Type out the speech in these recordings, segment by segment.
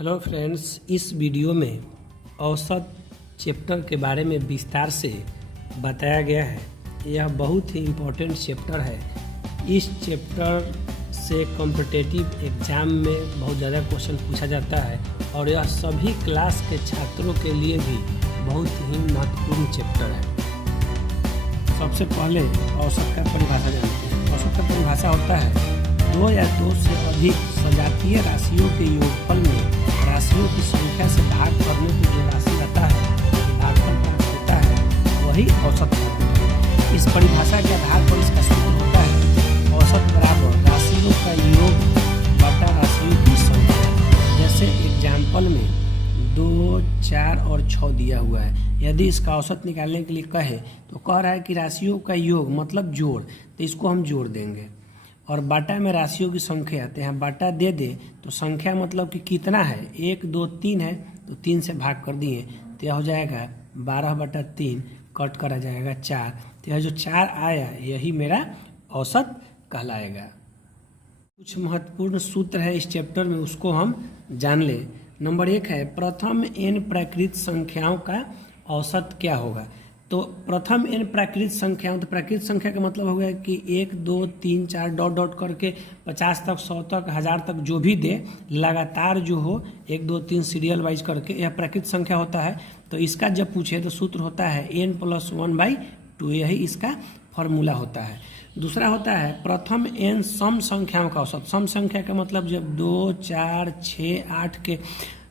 Hello friends, इस video में औसत चैप्टर के बारे में विस्तार से बताया गया है। यह बहुत ही इम्पोर्टेंट चैप्टर है। इस चैप्टर से कॉम्पिटिटिव एग्ज़ाम में बहुत ज़्यादा क्वेश्चन पूछा जाता है और यह सभी क्लास के छात्रों के लिए भी बहुत ही महत्वपूर्ण चैप्टर है। सबसे पहले औसत का परिभाषा जानते हैं। औसत का परिभाषा होता है दो या दो से अधिक सजातीय राशियों के योगफल में राशियों की संख्या से भाग करने पर जो राशि आता है, भागफल प्राप्त होता है, वही औसत होता है। इस परिभाषा के आधार पर इसका सूत्र होता है औसत बराबर राशियों का योग बटा राशियों की संख्या। जैसे एग्जाम्पल में 2, 4 और 6 दिया हुआ है। यदि इसका औसत निकालने के लिए कहे तो कह रहा है कि राशियों का योग मतलब जोड़, तो इसको हम जोड़ देंगे। और बाटा में राशियों की संख्या, तो यहाँ बाटा दे दे तो संख्या मतलब कि कितना है, 1, 2, 3 है तो 3 से भाग कर दिए तो यह हो जाएगा 12/3, कट करा जाएगा 4। तो यह जो 4 आया यही मेरा औसत कहलाएगा। कुछ महत्वपूर्ण सूत्र है इस चैप्टर में, उसको हम जान लें। नंबर 1 है प्रथम n प्राकृत संख्याओं का औसत क्या होगा। तो प्रथम n प्राकृत संख्याओं, तो प्राकृत संख्या का मतलब हो गया कि 1, 2, 3, 4 डॉट डॉट करके 50 तक, 100 तक, 1000 तक जो भी दे, लगातार जो हो 1, 2, 3 सीरियल वाइज करके, यह प्राकृत संख्या होता है। तो इसका जब पूछे तो सूत्र होता है n+1/2, यही इसका फॉर्मूला होता है। दूसरा होता है प्रथम n सम संख्याओं का औसत। सम संख्या का मतलब जब 2, 4, 6, 8 के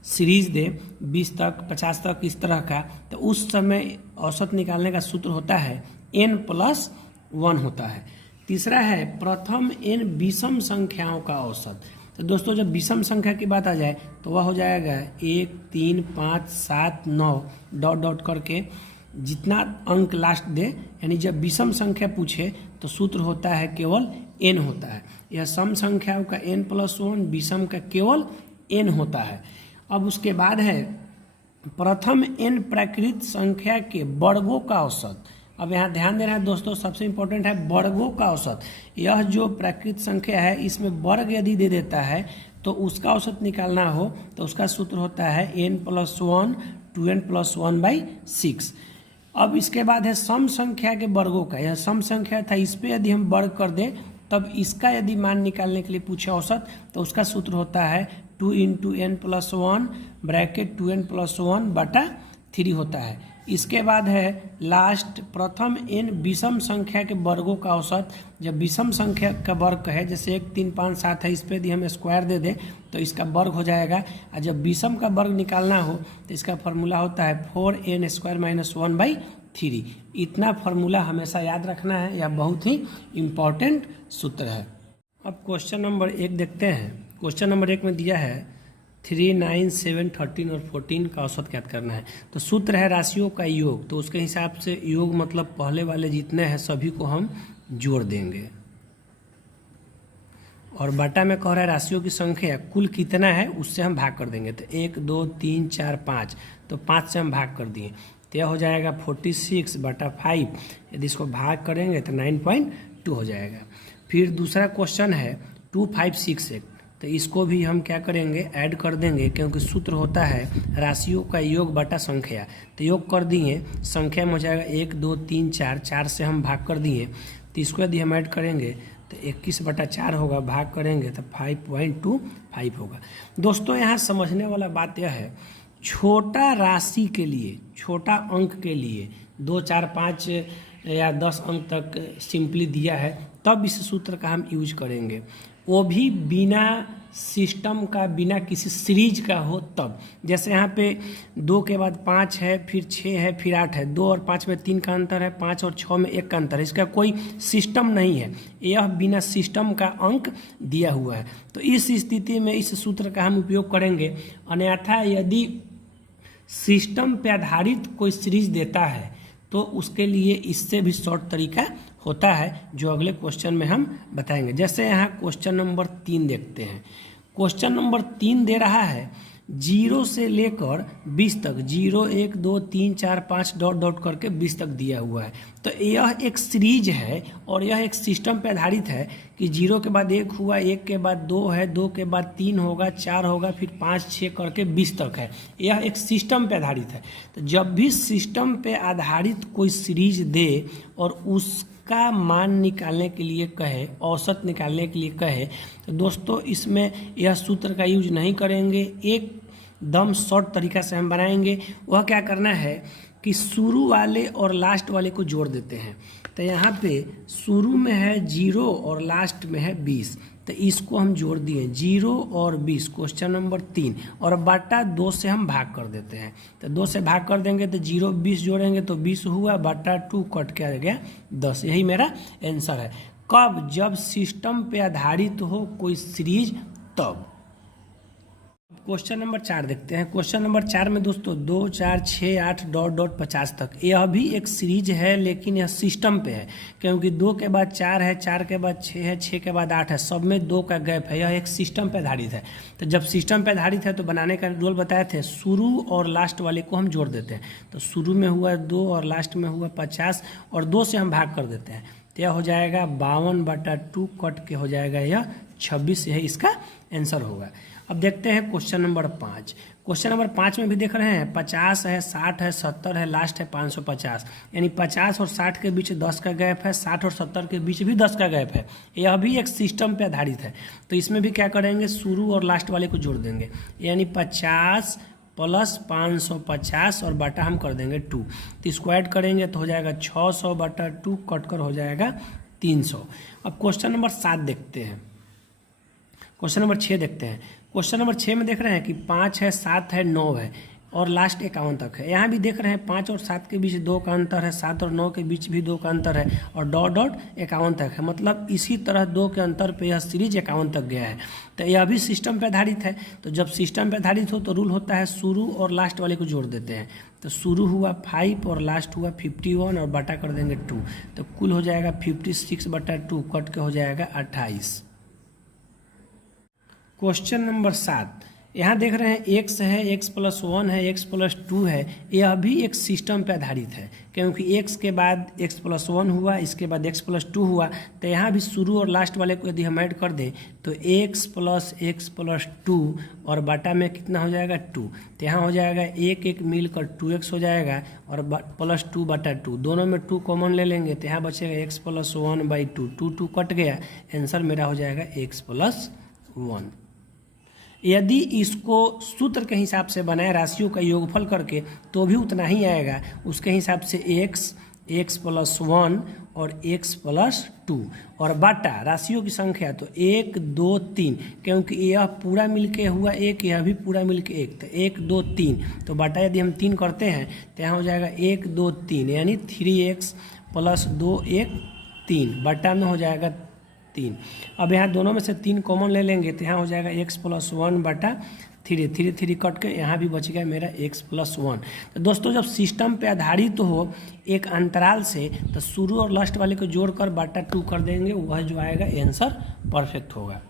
सीरीज दे 20 तक, 50 तक, इस तरह का, तो उस समय औसत निकालने का सूत्र होता है n+1 होता है। तीसरा है प्रथम n विषम संख्याओं का औसत। तो दोस्तों जब विषम संख्या की बात आ जाए तो वह हो जाएगा 1, 3, 5, 7, 9 डॉट डॉट करके जितना अंक लास्ट दे, यानी जब विषम संख्या पूछे तो सूत्र होता है केवल n होता है। यह सम संख्याओं का n+1, विषम का केवल n होता है। अब उसके बाद है प्रथम n प्राकृत संख्या के वर्गों का औसत। अब यहाँ ध्यान देना है दोस्तों, सबसे इंपॉर्टेंट है वर्गों का औसत। यह जो प्राकृत संख्या है इसमें वर्ग यदि दे देता है तो उसका औसत निकालना हो तो उसका सूत्र होता है n+1 2n+1/6। अब इसके बाद है सम संख्या के वर्गों का। यह सम संख्या था, इस पर यदि हम वर्ग कर दें तब इसका यदि मान निकालने के लिए पूछे औसत तो उसका सूत्र होता है 2 × n+1 ब्रैकेट 2n+1/3 होता है। इसके बाद है लास्ट प्रथम n विषम संख्या के वर्गों का औसत। जब विषम संख्या का वर्ग कहे, जैसे 1, 3, 5, 7 है, इस पर यदि हम स्क्वायर दे दें तो इसका वर्ग हो जाएगा। और जब विषम का वर्ग निकालना हो तो इसका फॉर्मूला होता है 4n² - 1/3। इतना फार्मूला हमेशा याद रखना है, यह बहुत ही इम्पॉर्टेंट सूत्र है। अब क्वेश्चन नंबर 1 देखते हैं। क्वेश्चन नंबर 1 में दिया है 3, 9, 7, 13 और 14 का औसत ज्ञात करना है। तो सूत्र है राशियों का योग, तो उसके हिसाब से योग मतलब पहले वाले जितने हैं सभी को हम जोड़ देंगे। और बाटा में कह रहा है राशियों की संख्या कुल कितना है उससे हम भाग कर देंगे। तो 1, 2, 3, 4, 5, तो 5 से हम भाग कर दिए तो यह हो जाएगा 46/5। यदि इसको भाग करेंगे तो 9.2 हो जाएगा। फिर दूसरा क्वेश्चन है 2, 5, 6, 8, तो इसको भी हम क्या करेंगे, ऐड कर देंगे, क्योंकि सूत्र होता है राशियों का योग बटा संख्या। तो योग कर दिए, संख्या में हो जाएगा 1, 2, 3, 4, 4 से हम भाग कर दिए तो इसको यदि हम ऐड करेंगे तो 21/4 होगा, भाग करेंगे तो 5.25 होगा। दोस्तों यहाँ समझने वाला बात यह है, छोटा राशि के लिए, छोटा अंक के लिए 2, 4, 5 या 10 अंक तक सिंपली दिया है तब इस सूत्र का हम यूज करेंगे, वो भी बिना सिस्टम का, बिना किसी सीरीज का हो तब। जैसे यहाँ पे 2 के बाद 5 है, फिर 6 है, फिर 8 है, 2 और 5 में 3 का अंतर है, 5 और 6 में 1 का अंतर है, इसका कोई सिस्टम नहीं है, यह बिना सिस्टम का अंक दिया हुआ है। तो इस स्थिति में इस सूत्र का हम उपयोग करेंगे। अन्यथा यदि सिस्टम पे आधारित कोई सीरीज देता है तो उसके लिए इससे भी शॉर्ट तरीका होता है, जो अगले क्वेश्चन में हम बताएंगे। जैसे यहाँ क्वेश्चन नंबर 3 देखते हैं। क्वेश्चन नंबर 3 दे रहा है 0 से लेकर 20 तक 0 1 2 3 4 5 डॉट डॉट करके 20 तक दिया हुआ है। तो यह एक सीरीज है और यह एक सिस्टम पे आधारित है कि 0 के बाद 1 हुआ, 1 के बाद 2 है, 2 के बाद 3 होगा, 4 होगा, फिर 5 6 करके 20 तक है। यह एक सिस्टम पे आधारित है। तो जब भी सिस्टम पे आधारित कोई सीरीज दे और उसका मान निकालने के लिए कहे, औसत निकालने के लिए कहे, तो दोस्तों इसमें यह सूत्र का यूज नहीं करेंगे। एकदम शॉर्ट तरीका से हम बनाएंगे। वह क्या करना है कि शुरू वाले और लास्ट वाले को जोड़ देते हैं। तो यहाँ पे शुरू में है 0 और लास्ट में है 20, तो इसको हम जोड़ दिए 0 और 20, क्वेश्चन नंबर 3, और बटा 2 से हम भाग कर देते हैं। तो 2 से भाग कर देंगे तो 0 20 जोड़ेंगे तो 20 हुआ, बटा 2 कट के आ गया 10। यही मेरा आंसर है। कब? जब सिस्टम पे आधारित हो कोई सीरीज तब। क्वेश्चन नंबर 4 देखते हैं। क्वेश्चन नंबर 4 में दोस्तों 2 4 6 8 डॉट डॉट 50 तक, यह भी एक सीरीज है लेकिन यह सिस्टम पे है, क्योंकि 2 के बाद 4 है, 4 के बाद 6 है, 6 के बाद 8 है, सब में 2 का गैप है। यह एक सिस्टम पे आधारित है। तो जब सिस्टम पे आधारित है तो बनाने का रूल बताए थे, शुरू और लास्ट वाले को हम जोड़ देते हैं। तो शुरू में हुआ 2 और लास्ट में हुआ 50 और 2 से हम भाग कर देते हैं। तो यह हो जाएगा 52/2 कट के हो जाएगा यह 26। यही इसका आंसर होगा। अब देखते हैं क्वेश्चन नंबर 5। क्वेश्चन नंबर 5 में भी देख रहे हैं 50 है, 60 है, 70 है, लास्ट है 550, यानी 50 और 60 के बीच 10 का गैप है, 60 और 70 के बीच भी 10 का गैप है। यह भी एक सिस्टम पे आधारित है। तो इसमें भी क्या करेंगे, शुरू और लास्ट वाले को जोड़ देंगे, यानी 50 प्लस 550 और बटा हम कर देंगे 2। तो इसको ऐड करेंगे तो हो जाएगा 600/2 कट कर हो जाएगा 300। अब क्वेश्चन नंबर 7 देखते हैं। क्वेश्चन नंबर 6 देखते हैं। क्वेश्चन नंबर 6 में देख रहे हैं कि 5 है, 7 है, 9 है और लास्ट 51 तक है। यहाँ भी देख रहे हैं 5 और 7 के बीच 2 का अंतर है, 7 और 9 के बीच भी 2 का अंतर है और डॉट डॉट 51 तक है। मतलब इसी तरह 2 के अंतर पे यह सीरीज 51 तक गया है। तो यह भी सिस्टम पे आधारित है। तो जब सिस्टम पे आधारित हो तो रूल होता है शुरू और लास्ट वाले को जोड़ देते हैं। तो शुरू हुआ 5 और लास्ट हुआ 51 और बटा कर देंगे 2। तो कुल हो जाएगा 56/2 कट के हो जाएगा 28। क्वेश्चन नंबर 7, यहाँ देख रहे हैं x है, x+1 है, x+2 है। यह भी एक सिस्टम पे आधारित है, क्योंकि x के बाद x+1 हुआ, इसके बाद x+2 हुआ। तो यहाँ भी शुरू और लास्ट वाले को यदि हम ऐड कर दें तो x + x+2 और बटा में कितना हो जाएगा 2। तो यहाँ हो जाएगा 1 1 मिलकर 2x हो जाएगा और +2/2, दोनों में 2 कॉमन ले लेंगे तो यहाँ बचेगा x+1/2, 2 कट गया। आंसर मेरा हो जाएगा x+1। यदि इसको सूत्र के हिसाब से बनाए राशियों का योगफल करके तो भी उतना ही आएगा। उसके हिसाब से x+1 और x+2 और बटा राशियों की संख्या तो 1 2 3, क्योंकि यह पूरा मिलके हुआ 1, यह भी पूरा मिलके 1, तो 1 2 3। तो बटा यदि हम 3 करते हैं तो यहाँ हो जाएगा 1 2 3, यानी 3x + 2 1 3, बटा में हो जाएगा 3। अब यहाँ दोनों में से 3 कॉमन ले लेंगे तो यहाँ हो जाएगा x+1/3, 3 कट के यहाँ भी बच गया मेरा x+1। तो दोस्तों जब सिस्टम पे आधारित तो हो एक अंतराल से, तो शुरू और लास्ट वाले को जोड़कर बटा 2 कर देंगे, वह जो आएगा आंसर परफेक्ट होगा।